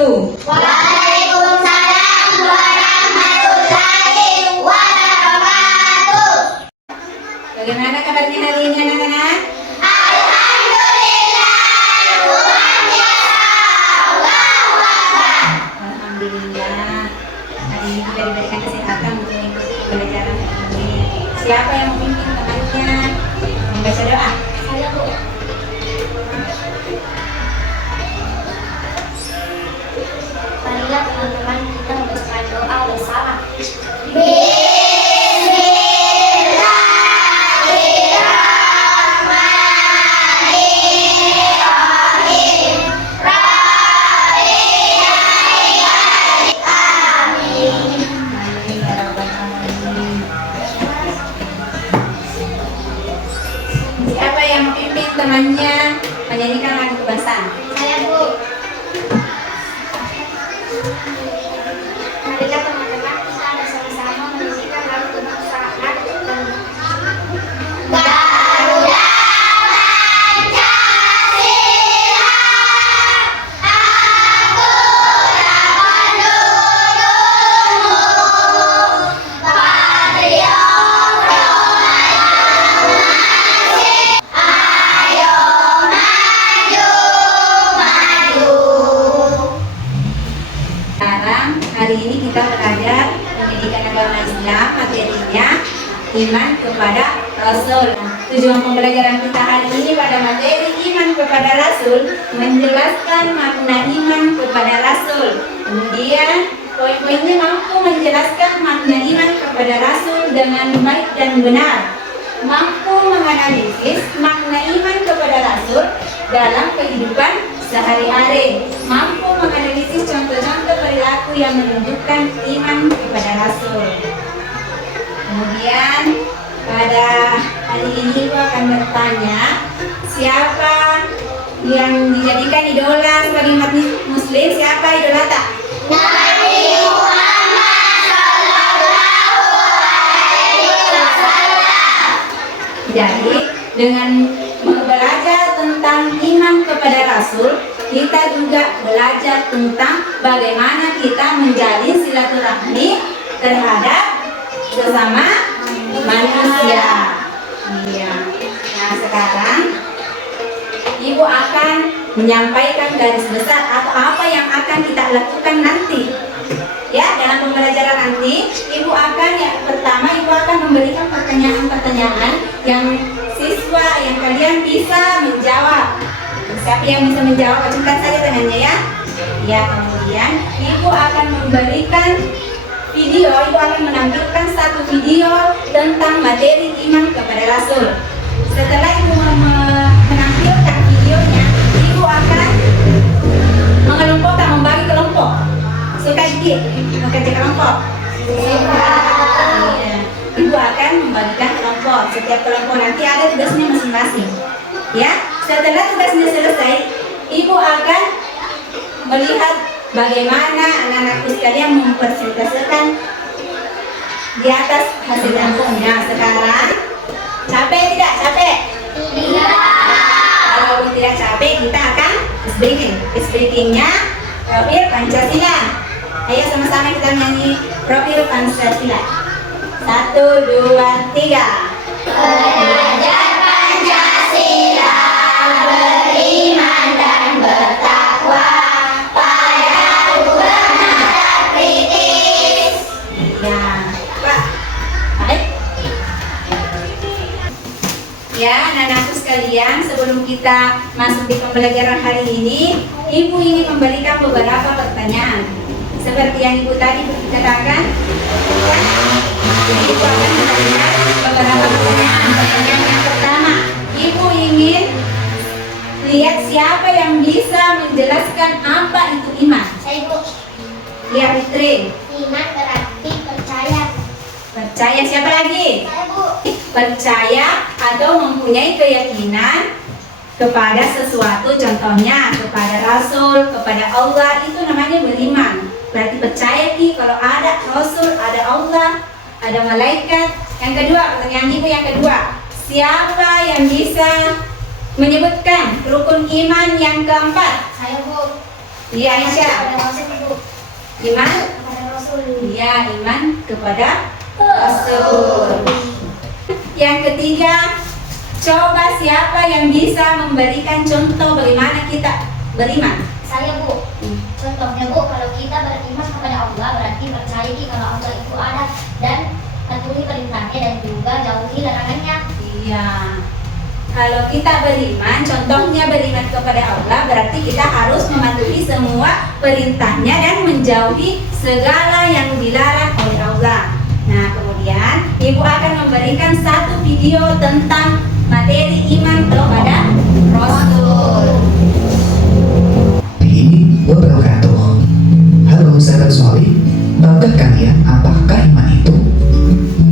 wabarakatuh. Waalaikumsalam warahmatullahi wabarakatuh. Bagaimana kabarnya hari ini anak-anak? Alhamdulillah, luar biasa. Allahu Akbar. Alhamdulillah. Hari ini kita diberikan kesehatan untuk mengikuti pembelajaran hari ini. Siapa yang memimpin temannya membaca doa? Saya Bu. Marilah teman-teman kita membacakan doa bersama. Bismillahirrahmanirrahim. Amin. Amin ya rabbal alamin. Siapa yang memimpin temannya menyanyikan lagu kebangsaan? Saya Bu. Marilah teman-teman kita bersama-sama menyanyikan lagu kebangsaan dan Garuda Pancasila, aku tak menduduhmu, patriot proklamasi, ayo maju, maju. Sekarang hari ini kita belajar pendidikan agama Islam, materinya iman kepada Rasul. Tujuan pembelajaran kita hari ini pada materi iman kepada Rasul menjelaskan makna iman kepada Rasul. Kemudian poin-poinnya mampu menjelaskan makna iman kepada Rasul dengan baik dan benar, mampu menganalisis makna iman kepada Rasul dalam kehidupan sehari-hari, mampu menganalisis contoh-contoh perilaku yang menunjukkan iman kepada Rasul. Kemudian pada hari ini Ibu akan bertanya, siapa yang dijadikan idola sebagai umat muslim? Siapa idola tak? Nabi Muhammad sallallahu alaihi wasallam. Jadi dengan belajar tentang iman kepada Rasul, kita juga belajar tentang bagaimana kita menjalin silaturahmi terhadap sesama manusia. Iya. Nah sekarang Ibu akan menyampaikan garis besar atau apa yang akan kita lakukan nanti. Ya, dalam pembelajaran nanti, Ibu akan pertama Ibu akan memberikan pertanyaan-pertanyaan yang siswa yang kalian bisa menjawab. Siapa yang bisa menjawab, acungkan saja tangannya ya. Ya, kemudian Ibu akan memberikan video, Ibu akan menampilkan satu video tentang materi iman kepada Rasul. Setelah Ibu menampilkan videonya, Ibu akan mengelompokkan, membagi kelompok. Suka dikit, bekerja kelompok. Iya. Ibu akan membagikan kelompok. Setiap kelompok nanti ada tugasnya masing-masing. Ya, setelah tugasnya selesai, Ibu akan melihat bagaimana anak-anakku sekalian mempresentasikan di atas hasil kelompoknya. Sekarang, capek tidak? Capek? Tidak. Kalau tidak capek, kita akan speakingnya profil Pancasila. Ayo sama-sama kita nyanyi profil Pancasila. 1, 2, 3. Belajar Pancasila, beriman dan bertakwa, pada Tuhan ada kritis. Ya, Pak. Baik. Ya, anak-anakku sekalian, sebelum kita masuk di pembelajaran hari ini, Ibu ingin memberikan beberapa pertanyaan. Seperti yang Ibu tadi katakan, Ibu akan memberikan beberapa pertanyaan. Pertanyaan yang pertama, Ibu ingin lihat siapa yang bisa menjelaskan apa itu iman. Saya Bu. Ya, Fitri. Iman berarti percaya. Percaya, siapa lagi? Saya Bu. Percaya atau mempunyai keyakinan kepada sesuatu, contohnya kepada Rasul, kepada Allah, itu namanya beriman. Berarti percaya Ki kalau ada Rasul, ada Allah, ada malaikat. Yang kedua, pertanyaan Ibu yang kedua, siapa yang bisa menyebutkan rukun iman yang keempat? Saya Bu. Iya, Aisyah. Kepada Rasul, Bu. Iman? Kepada Rasul. Iya, iman kepada Rasul. Yang ketiga, coba siapa yang bisa memberikan contoh bagaimana kita beriman? Saya, Bu. Contohnya, Bu, kalau kita beriman kepada Allah berarti percaya kalau Allah itu ada dan patuhi perintahnya dan juga jauhi larangannya. Iya. Kalau kita beriman, contohnya beriman kepada Allah berarti kita harus mematuhi semua perintahnya dan menjauhi segala yang dilarang oleh Allah. Nah, kemudian Ibu akan memberikan satu video tentang materi iman kepada Rasul. Wabarakatuh. Halo sahabat Solih, tahukah kalian apakah iman itu?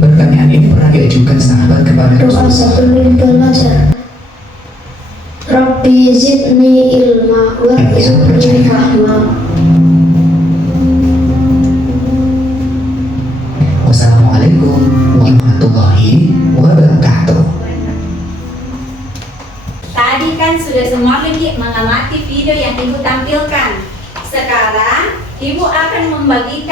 Pertanyaan ini pernah diajukan sahabat kepada Doa Rasulullah. sebelum belajar. Rabbi zidni ilma warzuqni fahma. Wassalamualaikum warahmatullahi wabarakatuh. Tadi kan sudah semua lagi mengamati video yang Ibu tampilkan. Sekarang Ibu akan membagi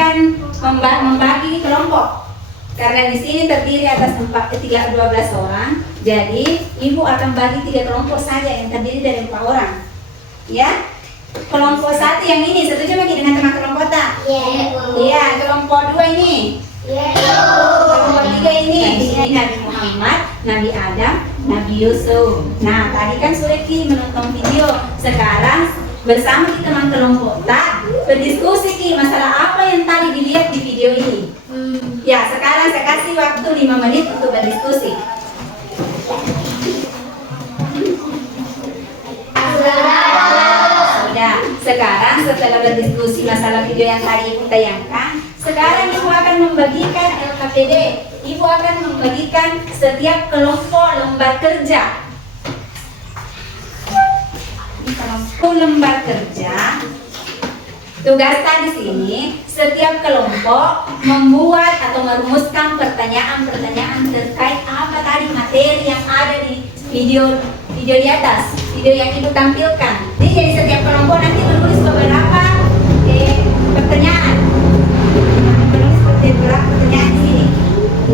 kelompok. Karena di sini terdiri atas 12 orang, jadi Ibu akan bagi 3 kelompok saja yang terdiri dari 4 orang. Ya, kelompok 1 yang ini, setuju lagi dengan teman kelompok tak? Iya, Bu. Iya, kelompok 2 ini. Iya, Kelompok 3 ini, ini Nabi Muhammad, Nabi Adam, Nabi Yusuf. Nah, tadi kan sudah Ki menonton video. Sekarang bersama di teman kelompok tak berdiskusi Ki masalah apa yang tadi dilihat di video ini. Ya, sekarang saya kasih waktu 5 menit untuk berdiskusi. Sudah. Sekarang setelah berdiskusi masalah video yang tadi Ibu tayangkan, sekarang Ibu akan membagikan LKPD. Ibu akan membagikan setiap kelompok lembar kerja. Kelompok lembar kerja. Tugas tadi sini, setiap kelompok membuat atau merumuskan pertanyaan-pertanyaan terkait apa tadi materi yang ada di video di atas, video yang Ibu tampilkan. Jadi setiap kelompok nanti menulis beberapa pertanyaan. Menulis beberapa pertanyaan di sini.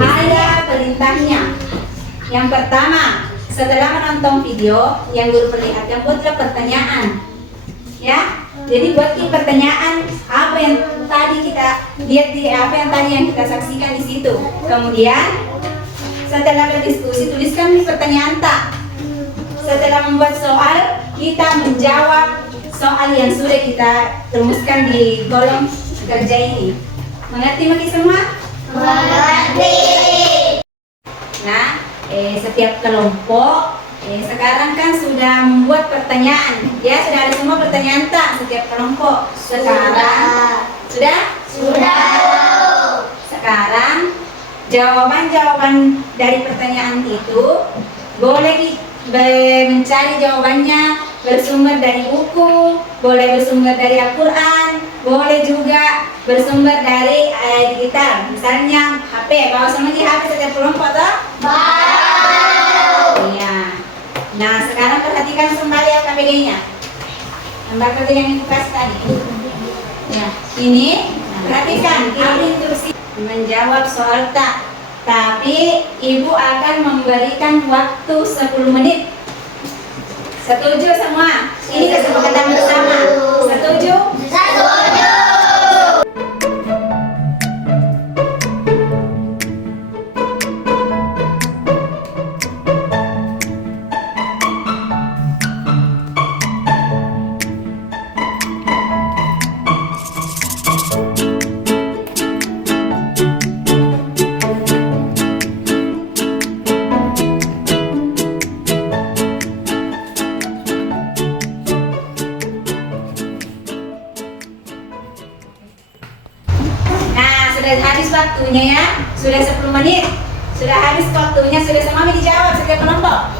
Ada perintahnya. Yang pertama, setelah menonton video yang Guru perlihatkan, buatlah pertanyaan. Ya, jadi buat pertanyaan apa yang tadi kita lihat apa yang tadi yang kita saksikan di situ. Kemudian setelah berdiskusi tuliskan di pertanyaan tak. Setelah membuat soal, kita menjawab soal yang sudah kita rumuskan di kolom kerja ini. Mengerti bagi semua? Mengerti. Nah, setiap kelompok sekarang kan sudah membuat pertanyaan. Ya, sudah ada semua pertanyaan tak setiap kelompok. Sekarang sudah? Sekarang jawaban-jawaban dari pertanyaan itu boleh mencari jawabannya bersumber dari buku, boleh bersumber dari Al-Quran, boleh juga bersumber dari digital. Misalnya HP, bawa sama di HP setiap kelompok toh? Iya. Nah, sekarang perhatikan kembali LKPD-nya. Lembar kerja yang Ibu kasih tadi. Ya, ini perhatikan, Ibu instruksi menjawab soal tak. Tapi Ibu akan memberikan waktu 10 menit. Setuju semua? Ini kesepakatan bersama. Setuju? Sudah habis waktunya ya, sudah 10 menit. Sudah habis waktunya, sudah semua dijawab setiap kelompok?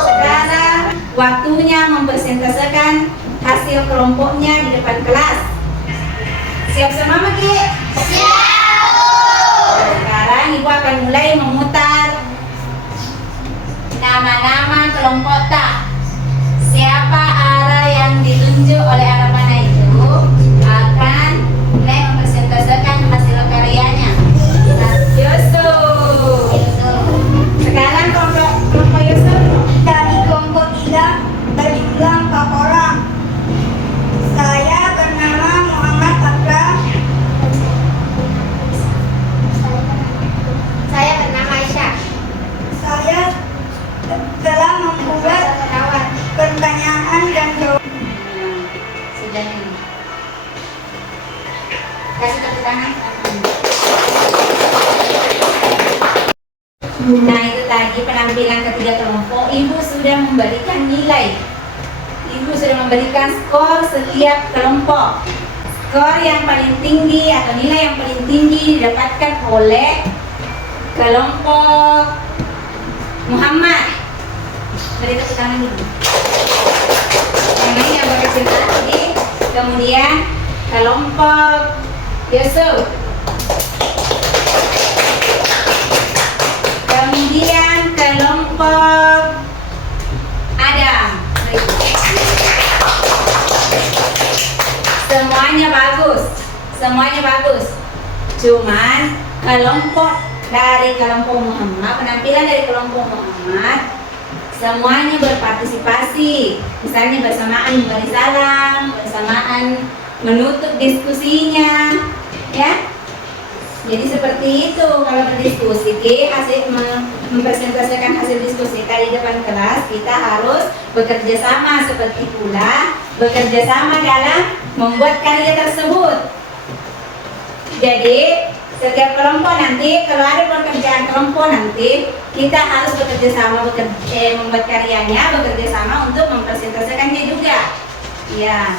Sekarang waktunya mempresentasikan hasil kelompoknya di depan kelas. Siap semua Maki? Siap. Sekarang Ibu akan mulai memutar nama-nama kelompok tak. Siapa arah yang dituju? ditunjuk oleh anak panah itu akan mulai mempresentasikan hasil karyanya. Nah, Yusuf. Sekarang kelompok Yusuf. Dari kelompok 3 berjumlah 4 orang. Saya bernama Muhammad Akram. Saya bernama Aisyah. Saya telah membuat pertanyaan dan jawaban. Sudah ini. Kasih tepuk tangan. Nah, itu tadi penampilan ketiga kelompok. Ibu sudah memberikan nilai. Ibu sudah memberikan skor setiap kelompok. Skor yang paling tinggi atau nilai yang paling tinggi didapatkan oleh kelompok Muhammad. Beri tepuk tangan dulu. Yang lain yang berkecil tadi. Kemudian kelompok Yusuf. Kemudian kelompok Adam. Semuanya bagus. Semuanya bagus. Cuman dari kelompok Muhammad, penampilan dari kelompok Muhammad semuanya berpartisipasi. Misalnya bersamaan memberi salam, bersamaan menutup diskusinya, ya. Jadi seperti itu kalau berdiskusi, hasil mempresentasikan hasil diskusi di depan kelas, kita harus bekerja sama, seperti pula bekerja sama dalam membuat karya tersebut. Jadi setiap kelompok nanti, kalau ada pekerjaan kelompok nanti, kita harus bekerja sama membuat karyanya, bekerja sama untuk mempresentasikannya juga. Ya.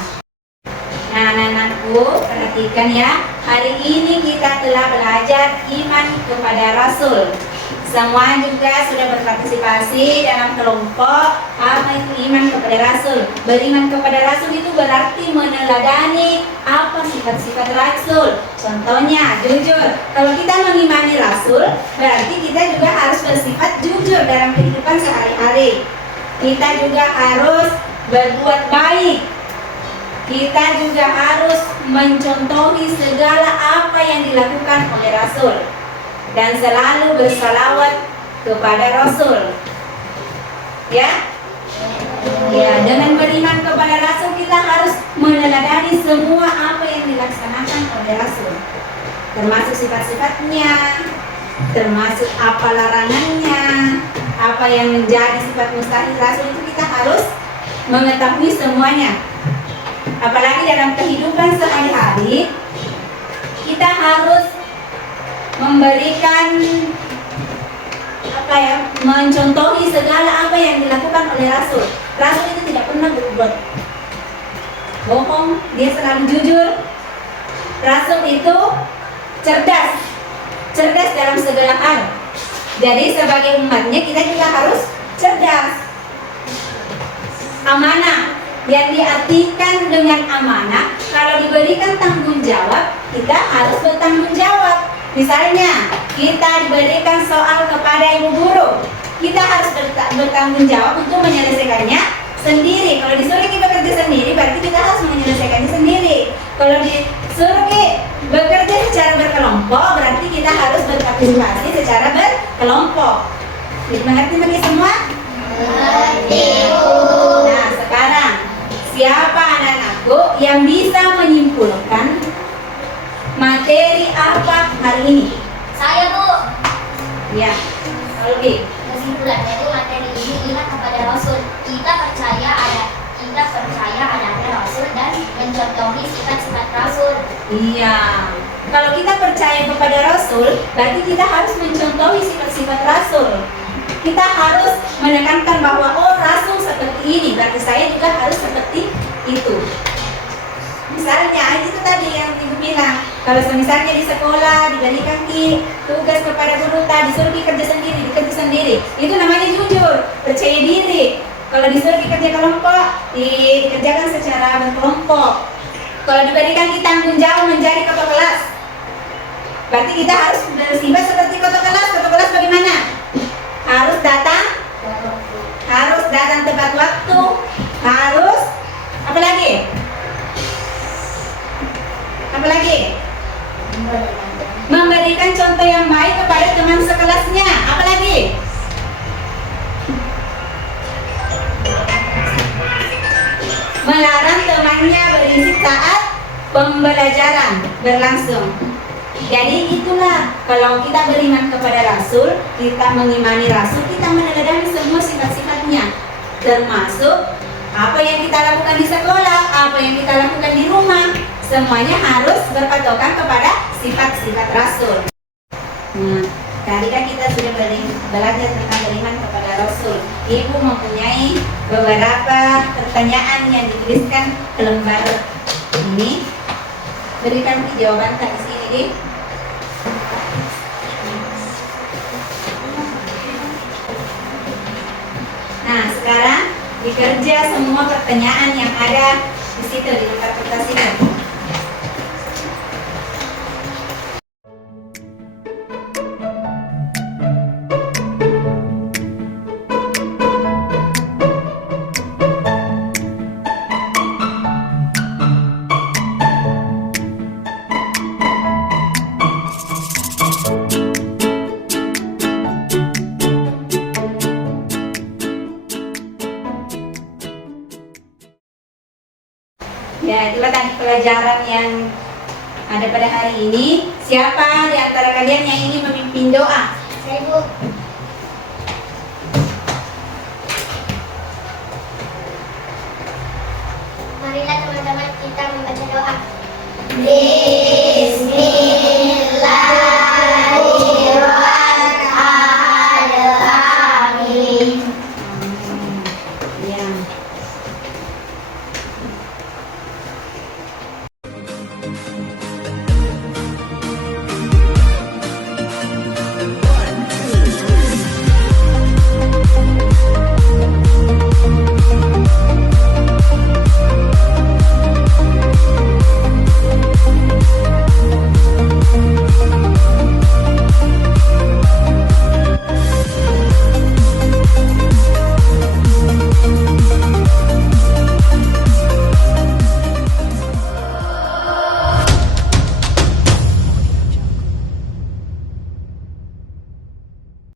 Nah, anak-anakku, perhatikan ya. Hari ini kita telah belajar iman kepada Rasul. Semua juga sudah berpartisipasi dalam kelompok. Apa itu iman kepada Rasul? Beriman kepada Rasul itu berarti meneladani apa sifat-sifat Rasul. Contohnya, jujur. Kalau kita mengimani Rasul, berarti kita juga harus bersifat jujur dalam kehidupan sehari-hari. Kita juga harus berbuat baik. Kita juga harus mencontohi segala apa yang dilakukan oleh Rasul dan selalu bersalawat kepada Rasul. Ya? Ya, dengan beriman kepada Rasul kita harus meneladani semua apa yang dilaksanakan oleh Rasul. Termasuk sifat-sifatnya, termasuk apa larangannya, apa yang menjadi sifat mustahil Rasul itu kita harus mengetahui semuanya. Apalagi dalam kehidupan sehari-hari kita harus memberikan mencontohi segala apa yang dilakukan oleh Rasul. Rasul itu tidak pernah berbuat bohong, dia selalu jujur. Rasul itu cerdas dalam segala hal. Jadi sebagai umatnya kita juga harus cerdas. Amanah yang diartikan dengan amanah, kalau diberikan tanggung jawab, kita harus bertanggung jawab. Misalnya, kita diberikan soal kepada ibu guru, kita harus bertanggung jawab untuk menyelesaikannya sendiri. Kalau disuruh kita bekerja sendiri, berarti kita harus menyelesaikannya sendiri. Kalau disuruh bekerja secara berkelompok, berarti kita harus berpartisipasi secara berkelompok. Jadi mengerti bagi semua? Nah, sekarang siapa anak-anakku yang bisa menyimpulkan materi apa hari ini? Saya, Bu. Ya, lebih. Kesimpulannya itu materi ini iman kepada Rasul. Kita percaya adanya Rasul dan mencontohi sifat-sifat Rasul. Iya. Kalau kita percaya kepada Rasul, berarti kita harus mencontohi sifat-sifat Rasul. Kita harus menekankan bahwa Rasul seperti ini, berarti saya juga harus seperti itu. Misalnya itu tadi yang ibu bilang, kalau misalnya di sekolah diberikan tugas kepada guru tadi disuruh dikerja sendiri, itu namanya jujur, percaya diri. Kalau disuruh kerja kelompok, dikerjakan secara berkelompok. Kalau diberikan tanggung jawab menjadi ketua kelas, berarti kita harus bersifat seperti ketua kelas. Ketua kelas bagaimana? Harus datang tepat waktu, harus Apa lagi? Apa lagi? Memberikan contoh yang baik kepada teman sekelasnya. Apa lagi? Melarang temannya berisik saat pembelajaran berlangsung. Jadi itulah, kalau kita beriman kepada Rasul, kita mengimani Rasul, kita meneladani semua sifat-sifatnya, termasuk apa yang kita lakukan di sekolah, apa yang kita lakukan di rumah, semuanya harus berpatokan kepada sifat-sifat Rasul. Nah, tadi kan kita sudah belajar tentang beriman kepada Rasul. Ibu mempunyai beberapa pertanyaan yang dituliskan ke lembar ini. Berikan jawaban tak di sini, Di. Nah, sekarang dikerja semua pertanyaan yang ada di situ di lembar kertas ini. Ya, itulah tadi pelajaran yang ada pada hari ini. Siapa di antara kalian yang ingin memimpin doa? Saya, Bu. Marilah teman-teman kita membaca doa. Bismillahirrahmanirrahim. Ya.